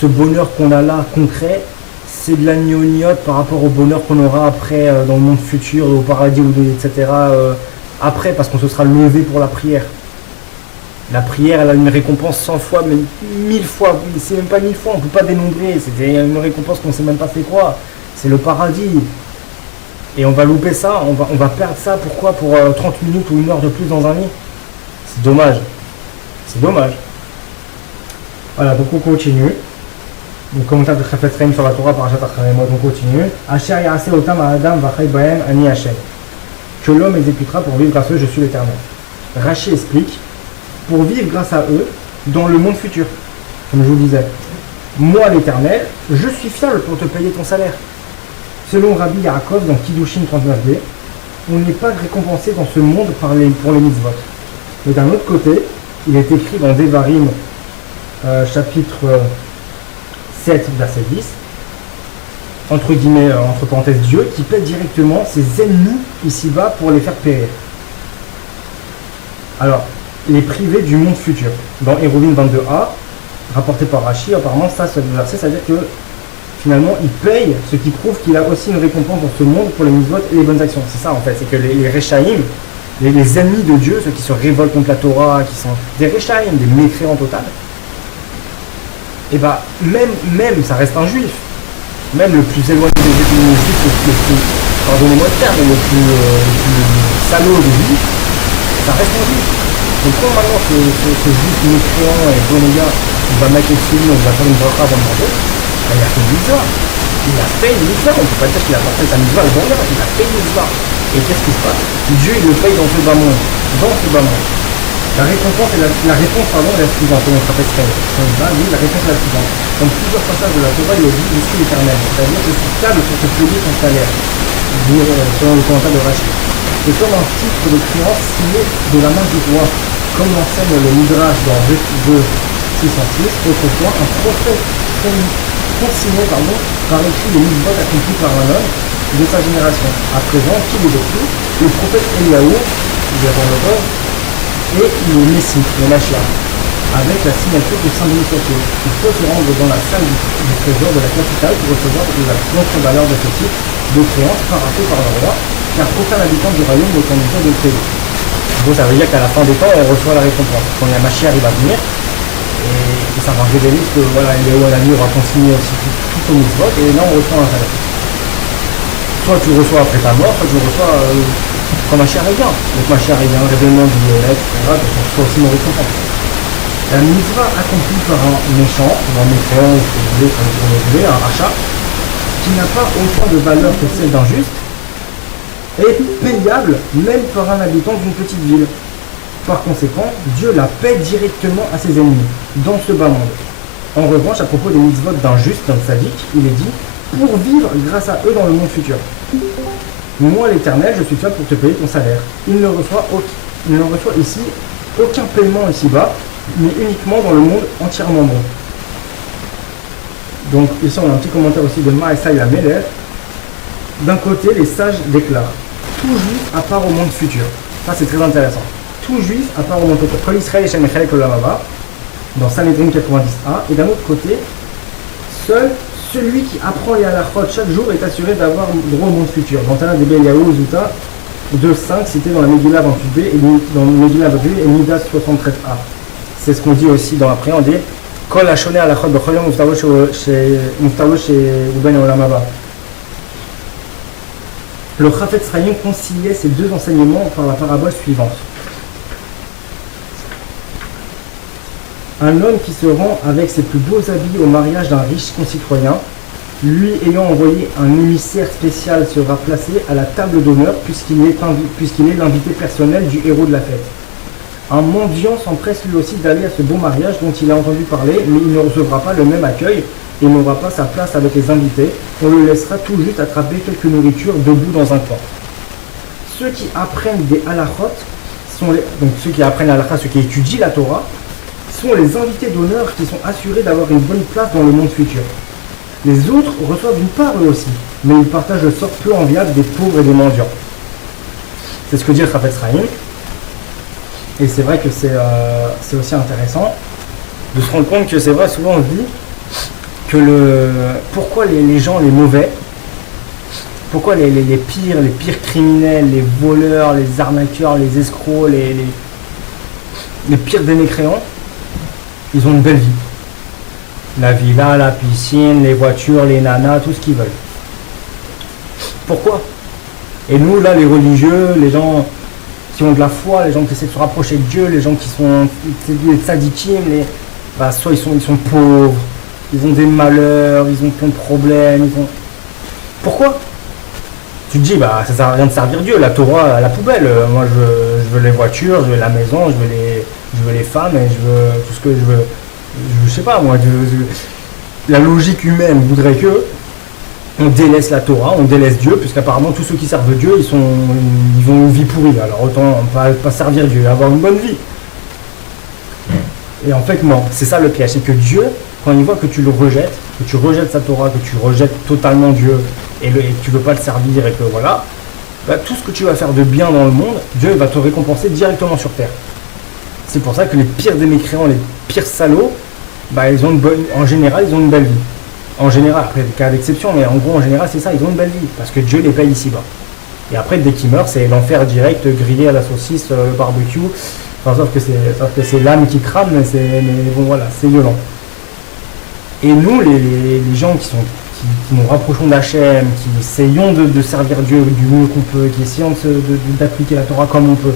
Ce bonheur qu'on a là, concret, c'est de la gnognotte par rapport au bonheur qu'on aura après dans le monde futur, au paradis, etc. Après, parce qu'on se sera levé pour la prière. La prière, elle a une récompense 100 fois, mais 1000 fois. C'est même pas 1000 fois, on ne peut pas dénombrer. C'est une récompense qu'on ne sait même pas c'est quoi. C'est le paradis. Et on va louper ça, on va perdre ça. Pourquoi? Pour 30 minutes ou 1 heure de plus dans un lit. C'est dommage. C'est dommage. Voilà, donc on continue. Le commentaire de Chafetz Chaim sur la Torah par Parashat Acharei Mot, on continue. Asher ya'aseh otam ha'adam v'chai bahem ani Hashem. Que l'homme exécutera pour vivre grâce à eux, je suis l'Éternel. Rachi explique, pour vivre grâce à eux dans le monde futur. Comme je vous disais, moi l'Éternel, je suis fiable pour te payer ton salaire. Selon Rabbi Yaakov dans Kiddushin 39b, on n'est pas récompensé dans ce monde pour les mitzvot. Mais d'un autre côté, il est écrit dans Devarim, chapitre 7, verset 10, entre guillemets, entre parenthèses, Dieu, qui paie directement ses ennemis ici-bas pour les faire périr. Alors, les privés du monde futur. Dans Hérovim 22a, rapporté par Rashi, apparemment, ce verset, ça veut dire que finalement, il paye, ce qui prouve qu'il a aussi une récompense dans ce monde pour les mitzvot et les bonnes actions. C'est ça en fait, c'est que les Rechaïm, les ennemis de Dieu, ceux qui se révoltent contre la Torah, qui sont des Rechaïm, des mécréants total, et bah même ça reste un juif, même le plus éloigné des juifs, le plus, pardonnez-moi le terme, le plus salaud des juifs, ça reste un juif. Donc quand maintenant ce juif mécréant et renégat, on va mettre au-dessus de lui, on va faire une bracha avant de manger, il a fait une mitzvah. Il a fait une mitzvah, on ne peut pas dire qu'il a pas fait sa mitzvah le jour-là, il a fait une mitzvah. Et qu'est-ce qui se passe? Dieu il le paye dans ce bas monde. Dans ce bas monde. La réponse est la suivante, on se rappelle la réponse est la suivante. Dans plusieurs passages de la Torah, il est dit je suis éternel, c'est-à-dire je suis stable pour te payer ton salaire, selon le commentaire de Rachid. C'est comme un titre de créance signé de la main du roi, comme l'enseigne le Midrash dans 2:606, autrefois un prophète consigné par écrit les mitzvot accomplis par un homme de sa génération. À présent, qui les écrit? Le prophète Eliaou, avant le corps, et le Messie, le Mashiach, avec la signature du saint d'initiative. Il faut se rendre dans la salle du trésor de la capitale pour recevoir la contre-valeur de ce type de créance paraffée par le roi, car aucun habitant du royaume n'est en mesure de le payer. Donc ça veut dire qu'à la fin des temps, on reçoit la récompense. Quand la Mashiach va venir, et ça va révéler que voilà, Eliaou Hanavi aura consigné aussi tout au mitzvot, et là on reçoit un salaire. Soit tu reçois après ta mort, soit tu reçois quand Mashiach revient. Donc Mashiach revient, révèlement du etc. Donc on reçoit aussi nos récompenses. La mitzvah accomplie par un méchant, un mécréant, un rachat, qui n'a pas autant de valeur que celle d'un juste, est payable même par un habitant d'une petite ville. Par conséquent, Dieu la paie directement à ses ennemis, dans ce bas monde. En revanche, à propos des mitzvot d'un juste, d'un tzaddik, il est dit pour vivre grâce à eux dans le monde futur. Moi, l'Éternel, je suis fiable pour te payer ton salaire. Il ne reçoit ici aucun paiement ici-bas, mais uniquement dans le monde entièrement bon. Donc, ici, on a un petit commentaire aussi de Maïsaï la Meler. D'un côté, les sages déclarent tout juif à part au monde futur. Ça, c'est très intéressant. Tout juif à part au monde futur. Kol Israël Shem Echelek Olamaba, dans Sanhedrin 90a. Et d'un autre côté, seul celui qui apprend les halachot chaque jour est assuré d'avoir droit au monde futur. Dans Tana de Beliaou Zuta 2.5, cité dans la Megillah 28b et dans la Megillah 28b et Midas 73a. C'est ce qu'on dit aussi dans la préambule. Kol Hashoneh halachot b'chol yom muftalo chez Uben Olam Haba. Le Chafetz Chaim conciliait ces deux enseignements par la parabole suivante. Un homme qui se rend avec ses plus beaux habits au mariage d'un riche concitoyen, lui ayant envoyé un émissaire spécial, sera placé à la table d'honneur puisqu'il est l'invité personnel du héros de la fête. Un mendiant s'empresse lui aussi d'aller à ce beau mariage dont il a entendu parler, mais il ne recevra pas le même accueil et n'aura pas sa place avec les invités. On le laissera tout juste attraper quelques nourritures debout dans un coin. Ceux qui apprennent des halachot, donc ceux qui apprennent la halakha, ceux qui étudient la Torah, sont les invités d'honneur qui sont assurés d'avoir une bonne place dans le monde futur. Les autres reçoivent une part eux aussi, mais ils partagent le sort peu enviable des pauvres et des mendiants. C'est ce que dit le Chafetz Chaim. Et c'est vrai que c'est aussi intéressant de se rendre compte que c'est vrai, souvent on se dit que pourquoi les gens, les mauvais, pourquoi les pires criminels, les voleurs, les arnaqueurs, les escrocs, les pires des mécréants, ils ont une belle vie. La villa, la piscine, les voitures, les nanas, tout ce qu'ils veulent. Pourquoi? Et nous, là, les religieux, les gens qui ont de la foi, les gens qui essaient de se rapprocher de Dieu, les gens qui sont les tzadikim, soit ils sont pauvres, ils ont des malheurs, ils ont plein de problèmes, Pourquoi? Tu te dis, ça sert à rien de servir Dieu, la Torah à la poubelle. Moi, je veux les voitures, je veux la maison, je veux les femmes, et je veux tout ce que je veux. Je sais pas, moi, la logique humaine voudrait que on délaisse la Torah, on délaisse Dieu, puisqu'apparemment tous ceux qui servent Dieu, ils ont une vie pourrie. Alors autant pas servir Dieu, avoir une bonne vie. Et en fait, non, c'est ça le piège, c'est que Dieu, quand il voit que tu le rejettes, que tu rejettes sa Torah, que tu rejettes totalement Dieu, et que tu ne veux pas le servir, et que voilà, tout ce que tu vas faire de bien dans le monde, Dieu va te récompenser directement sur terre. C'est pour ça que les pires des mécréants, les pires salauds, en général, ils ont une belle vie. En général, après des cas d'exception, mais en gros, en général, c'est ça, ils ont une belle vie, parce que Dieu les paye ici-bas. Et après, dès qu'ils meurent, c'est l'enfer direct, grillé à la saucisse, le barbecue. Enfin, sauf que c'est l'âme qui crame, mais bon, voilà, c'est violent. Et nous, les gens qui nous rapprochons d'Hachem, qui essayons de servir Dieu du mieux qu'on peut, qui essayons d'appliquer la Torah comme on peut,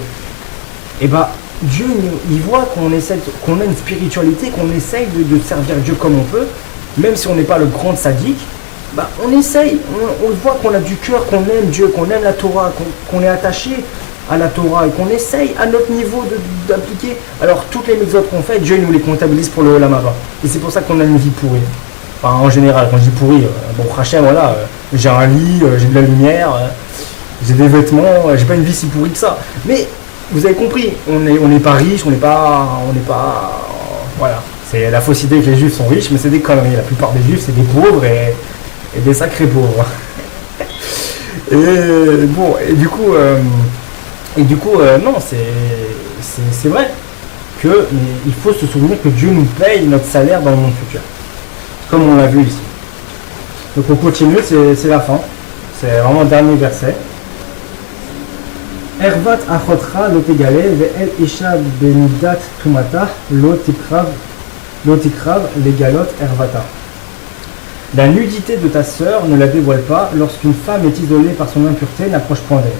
et bah, Dieu, il voit qu'on a une spiritualité, qu'on essaye de servir Dieu comme on peut, même si on n'est pas le grand sadique, bah, on essaye, on voit qu'on a du cœur, qu'on aime Dieu, qu'on aime la Torah, qu'on est attaché à la Torah et qu'on essaye à notre niveau d'appliquer. Alors toutes les mitzvot qu'on fait, Dieu nous les comptabilise pour le Olam Haba. Et c'est pour ça qu'on a une vie pourrie. Enfin, en général, quand je dis pourri, bon, Hachem, voilà, j'ai un lit, j'ai de la lumière, j'ai des vêtements, j'ai pas une vie si pourrie que ça. Mais vous avez compris, on n'est pas riche, on n'est pas, voilà. C'est la fausse idée que les juifs sont riches, mais c'est des conneries. La plupart des juifs, c'est des pauvres et des sacrés pauvres. Et bon, non, c'est vrai mais il faut se souvenir que Dieu nous paye notre salaire dans le monde futur, comme on l'a vu ici. Donc on continue, c'est la fin. C'est vraiment le dernier verset. Ervat achotra lo tegale ve'el isha benidat tumata lo tikrav legalot ervata. La nudité de ta sœur ne la dévoile pas lorsqu'une femme est isolée par son impureté, n'approche point d'elle.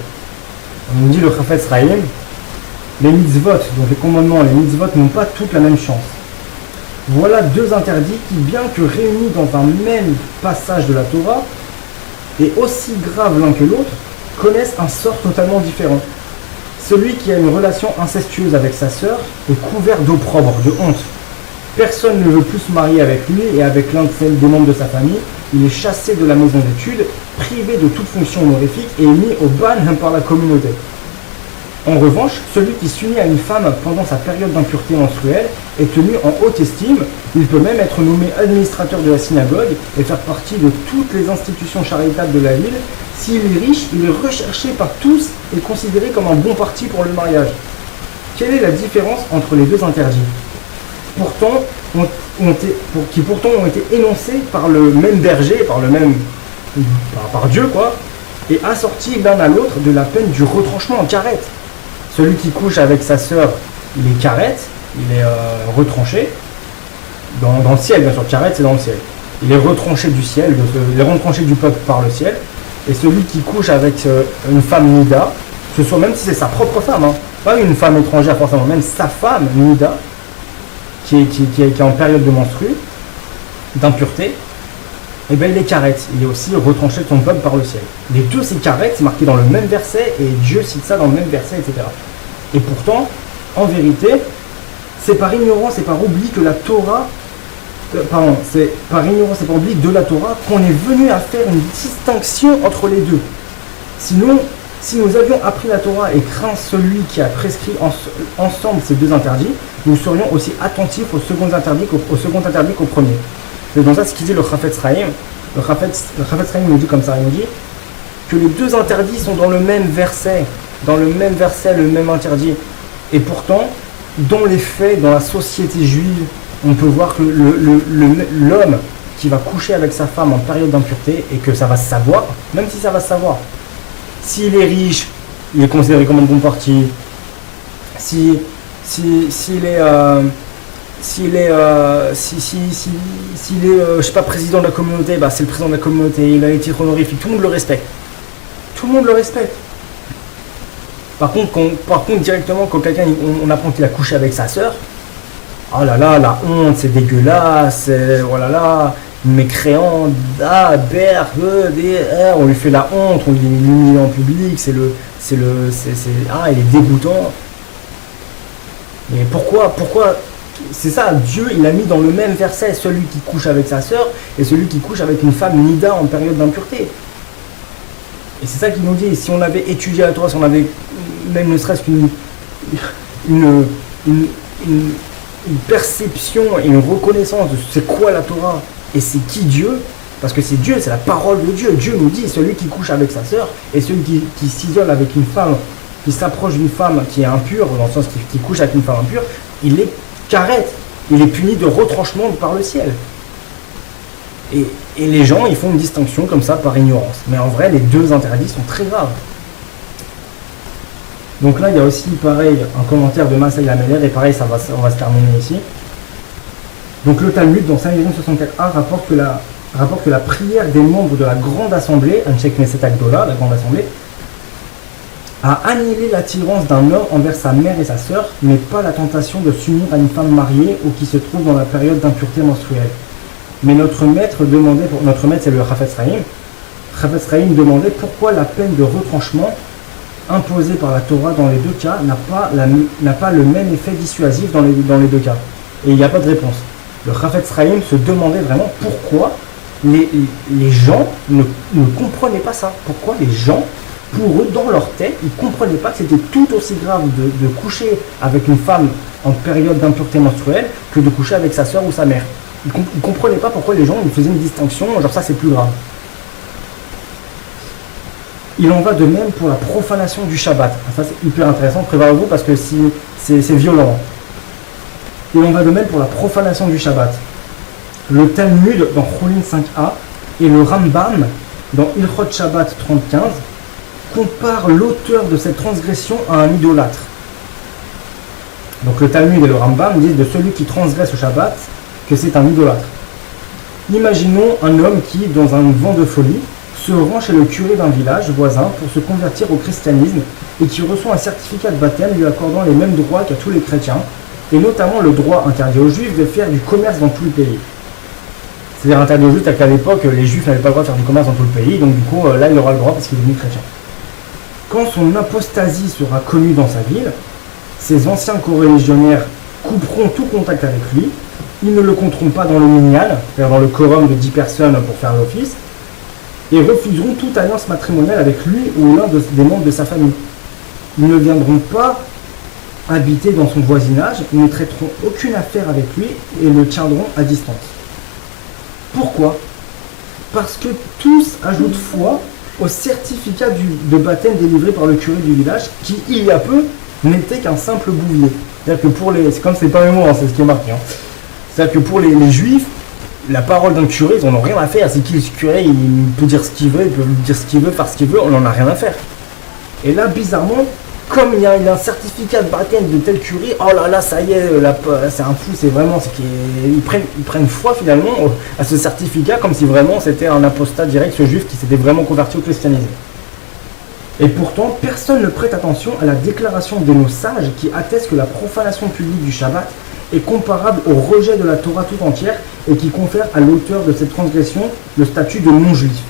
On nous dit le Chafetz Chaim, les mitzvot, donc les commandements, les mitzvot n'ont pas toutes la même chance. Voilà deux interdits qui, bien que réunis dans un même passage de la Torah, et aussi graves l'un que l'autre, connaissent un sort totalement différent. Celui qui a une relation incestueuse avec sa sœur est couvert d'opprobre, de honte. Personne ne veut plus se marier avec lui et avec l'un des membres de sa famille. Il est chassé de la maison d'études, privé de toute fonction honorifique et mis au ban par la communauté. En revanche, celui qui s'unit à une femme pendant sa période d'impureté menstruelle est tenu en haute estime. Il peut même être nommé administrateur de la synagogue et faire partie de toutes les institutions charitables de la ville. S'il est riche, il est recherché par tous et considéré comme un bon parti pour le mariage. Quelle est la différence entre les deux interdits ? Qui pourtant ont été énoncés par le même berger, par Dieu, quoi, et assortis l'un à l'autre de la peine du retranchement en carette. Celui qui couche avec sa sœur, il est carette, il est retranché, dans le ciel, bien sûr, carette c'est dans le ciel. Il est retranché du ciel, il est retranché du peuple par le ciel, et celui qui couche avec une femme nida, que ce soit même si c'est sa propre femme, hein, pas une femme étrangère forcément, même sa femme nida, qui est en période de menstru, d'impureté, et bien il est carette, il est aussi retranché de son peuple par le ciel. Les deux c'est carette, c'est marqué dans le même verset, et Dieu cite ça dans le même verset, etc. Et pourtant, en vérité, c'est par ignorance et par oubli que la Torah, c'est par ignorance et par oubli de la Torah qu'on est venu à faire une distinction entre les deux. Sinon, si nous avions appris la Torah et craint celui qui a prescrit ensemble ces deux interdits, nous serions aussi attentifs au second interdit qu'au premier. C'est dans ça ce qu'il dit le Chafetz Chaim. Le Chafetz Chaim nous dit comme ça, il nous dit que les deux interdits sont dans le même verset, le même interdit. Et pourtant, dans les faits, dans la société juive, on peut voir que l'homme qui va coucher avec sa femme en période d'impureté, et que ça va se savoir, même si ça va se savoir, s'il est riche, il est considéré comme un bon parti. S'il est je sais pas, président de la communauté, bah c'est le président de la communauté, il a été honorifique, tout le monde le respecte. Tout le monde le respecte. Par contre, directement, quand quelqu'un, on apprend qu'il a couché avec sa sœur, oh là là, la honte, c'est dégueulasse, oh là là, mécréant, on lui fait la honte, on l'humilie en public, il est dégoûtant. Mais pourquoi c'est ça, Dieu, il a mis dans le même verset celui qui couche avec sa sœur et celui qui couche avec une femme nida en période d'impureté. Et c'est ça qu'il nous dit, si on avait étudié la Torah, si on avait même ne serait-ce qu'une perception et une reconnaissance de c'est quoi la Torah et c'est qui Dieu, parce que c'est Dieu, c'est la parole de Dieu. Dieu nous dit, celui qui couche avec sa sœur et celui qui s'isole avec une femme, qui s'approche d'une femme qui est impure, dans le sens qui couche avec une femme impure, il est carette, il est puni de retranchement par le ciel. Et Et les gens, ils font une distinction comme ça par ignorance. Mais en vrai, les deux interdits sont très graves. Donc là, il y a aussi, pareil, un commentaire de Masay Lameler, et pareil, on va se terminer ici. Donc le Talmud, dans Sanhedrin 64a, rapporte que la prière des membres de la Grande Assemblée, Anshe Knesset Agdola, la Grande Assemblée, a annihilé l'attirance d'un homme envers sa mère et sa sœur, mais pas la tentation de s'unir à une femme mariée ou qui se trouve dans la période d'impureté menstruelle. Mais notre maître c'est le Chafetz Chaim. Chafetz Chaim demandait pourquoi la peine de retranchement imposée par la Torah dans les deux cas n'a pas le même effet dissuasif dans les deux cas. Et il n'y a pas de réponse. Le Chafetz Chaim se demandait vraiment pourquoi les gens ne comprenaient pas ça. Pourquoi les gens, pour eux, dans leur tête, ils ne comprenaient pas que c'était tout aussi grave de coucher avec une femme en période d'impureté menstruelle que de coucher avec sa sœur ou sa mère. Ils ne comprenaient pas pourquoi les gens ils faisaient une distinction, genre ça c'est plus grave. Il en va de même pour la profanation du Shabbat. Ça c'est hyper intéressant, préparez-vous parce que c'est violent. Il en va de même pour la profanation du Shabbat. Le Talmud dans Choulin 5a et le Rambam dans Ilchot Shabbat 30-15 compare l'auteur de cette transgression à un idolâtre. Donc le Talmud et le Rambam disent de celui qui transgresse le Shabbat que c'est un idolâtre. Imaginons un homme qui, dans un vent de folie, se rend chez le curé d'un village voisin pour se convertir au christianisme et qui reçoit un certificat de baptême lui accordant les mêmes droits qu'à tous les chrétiens, et notamment le droit interdit aux juifs de faire du commerce dans tout le pays. C'est-à-dire interdit aux juifs qu'à l'époque les juifs n'avaient pas le droit de faire du commerce dans tout le pays, donc du coup là il aura le droit parce qu'il est devenu chrétien. Quand son apostasie sera connue dans sa ville, ses anciens coreligionnaires couperont tout contact avec lui, ils ne le compteront pas dans le minyan, c'est-à-dire dans le quorum de 10 personnes pour faire l'office, et refuseront toute alliance matrimoniale avec lui ou l'un des membres de sa famille. Ils ne viendront pas habiter dans son voisinage, ils ne traiteront aucune affaire avec lui et le tiendront à distance. Pourquoi ? Parce que tous ajoutent foi au certificat de baptême délivré par le curé du village, qui, il y a peu, n'était qu'un simple bouvier. C'est-à-dire que pour les... C'est comme c'est pas mes mots, hein, c'est ce qui est marqué. Hein. C'est-à-dire que pour les juifs, la parole d'un curé, ils n'en ont rien à faire. C'est qui ce curé, il peut dire ce qu'il veut, il peut dire ce qu'il veut, faire ce qu'il veut, on n'en a rien à faire. Et là, bizarrement, comme il y a un certificat de baptême de tel curé, oh là là, ça y est, c'est un fou, c'est vraiment... Ils prennent foi finalement à ce certificat comme si vraiment c'était un apostat direct, ce juif qui s'était vraiment converti au christianisme. Et pourtant, personne ne prête attention à la déclaration de nos sages qui attestent que la profanation publique du Shabbat est comparable au rejet de la Torah tout entière et qui confère à l'auteur de cette transgression le statut de non-juif.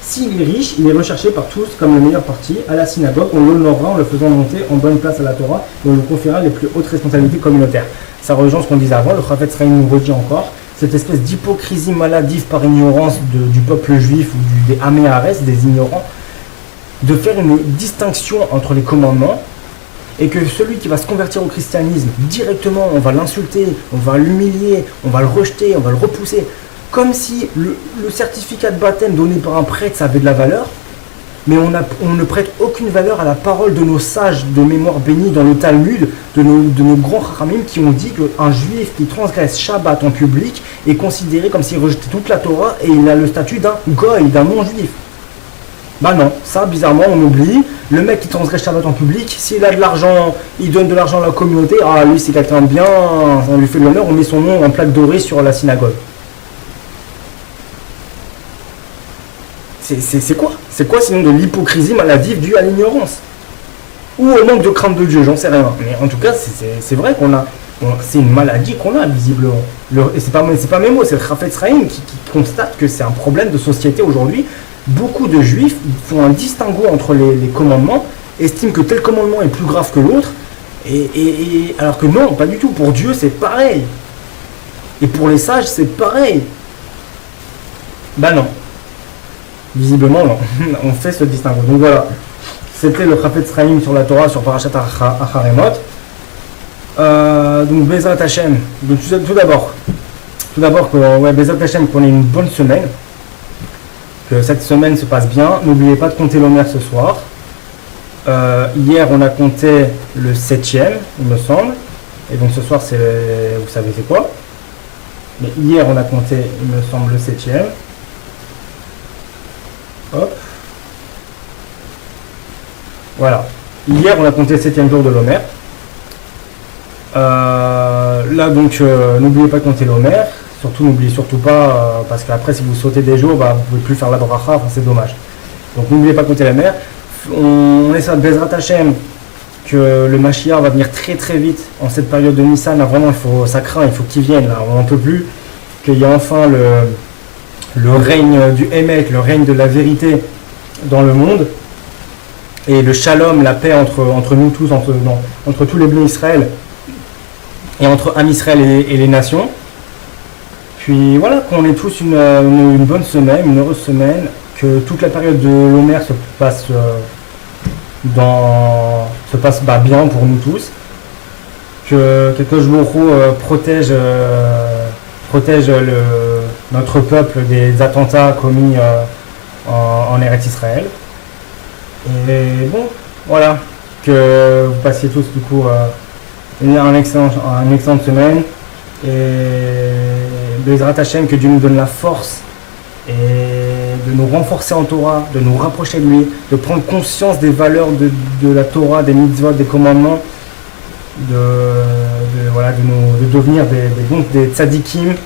S'il est riche, il est recherché par tous comme le meilleur parti. À la synagogue, on l'honorera en le faisant monter en bonne place à la Torah et on lui confiera les plus hautes responsabilités communautaires. Ça rejoint ce qu'on disait avant, le Chafetz Chaim nous redit encore, cette espèce d'hypocrisie maladive par ignorance du peuple juif ou des Améhares, des ignorants, de faire une distinction entre les commandements et que celui qui va se convertir au christianisme, directement, on va l'insulter, on va l'humilier, on va le rejeter, on va le repousser, comme si le certificat de baptême donné par un prêtre, ça avait de la valeur, mais on ne prête aucune valeur à la parole de nos sages de mémoire bénie dans le Talmud, de nos grands Chachamim qui ont dit qu'un juif qui transgresse Shabbat en public est considéré comme s'il rejetait toute la Torah et il a le statut d'un goy, d'un non-juif. Bah non, ça bizarrement on oublie. Le mec qui transgresse Shabbat en public, s'il a de l'argent, il donne de l'argent à la communauté, ah lui c'est quelqu'un de bien, on lui fait de l'honneur, on met son nom en plaque dorée sur la synagogue. C'est quoi ? C'est quoi sinon de l'hypocrisie maladive due à l'ignorance ? Ou au manque de crainte de Dieu, j'en sais rien. Mais en tout cas, c'est vrai c'est une maladie qu'on a visiblement. Et c'est pas mes mots, c'est le Chafetz Chaim qui constate que c'est un problème de société aujourd'hui. Beaucoup de juifs font un distinguo entre les commandements, estiment que tel commandement est plus grave que l'autre, et alors que non, pas du tout. Pour Dieu, c'est pareil. Et pour les sages, c'est pareil. Bah non. Visiblement, non. On fait ce distinguo. Donc voilà. C'était le Chafetz Chaim sur la Torah, sur Parashat Acharemot. Donc Bezrat Hashem. Donc, tout d'abord Bezrat Hashem, qu'on ait une bonne semaine. Que cette semaine se passe bien. N'oubliez pas de compter l'Omer ce soir. Hier, on a compté le 7e, il me semble. Et donc ce soir, vous savez c'est quoi ? Mais hier, on a compté, il me semble, le 7e. Hop. Voilà. Hier, on a compté le 7e jour de l'Omer. Là, donc, n'oubliez pas de compter l'Omer. Surtout, n'oubliez surtout pas, parce qu'après, si vous sautez des jours, bah, vous ne pouvez plus faire la bracha, enfin, c'est dommage. Donc, n'oubliez pas de compter la mer. On essaie de Bezrat Hashem que le Mashiach va venir très très vite en cette période de Nissan. Là, vraiment, ça craint, il faut qu'il vienne. Là, on n'en peut plus. Qu'il y ait enfin le règne du Emet, le règne de la vérité dans le monde. Et le shalom, la paix entre nous tous, entre tous les bleus Israël et entre Am Israël et les nations. Puis voilà, qu'on ait tous une bonne semaine, une heureuse semaine, que toute la période de l'Omer se passe bien pour nous tous, que Kadosh Baruch Hu protège notre peuple des attentats commis en Eretz Israël. Et bon, voilà, que vous passiez tous du coup une excellente semaine. Et Bezrat Hashem, que Dieu nous donne la force et de nous renforcer en Torah, de nous rapprocher de lui, de prendre conscience des valeurs de la Torah, des mitzvot, des commandements, de devenir des tzadikim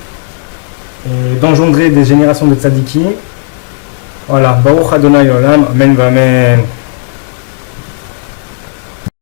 et d'engendrer des générations de tzadikim. Voilà, Baruch Adonai Olam, Amen, Amen.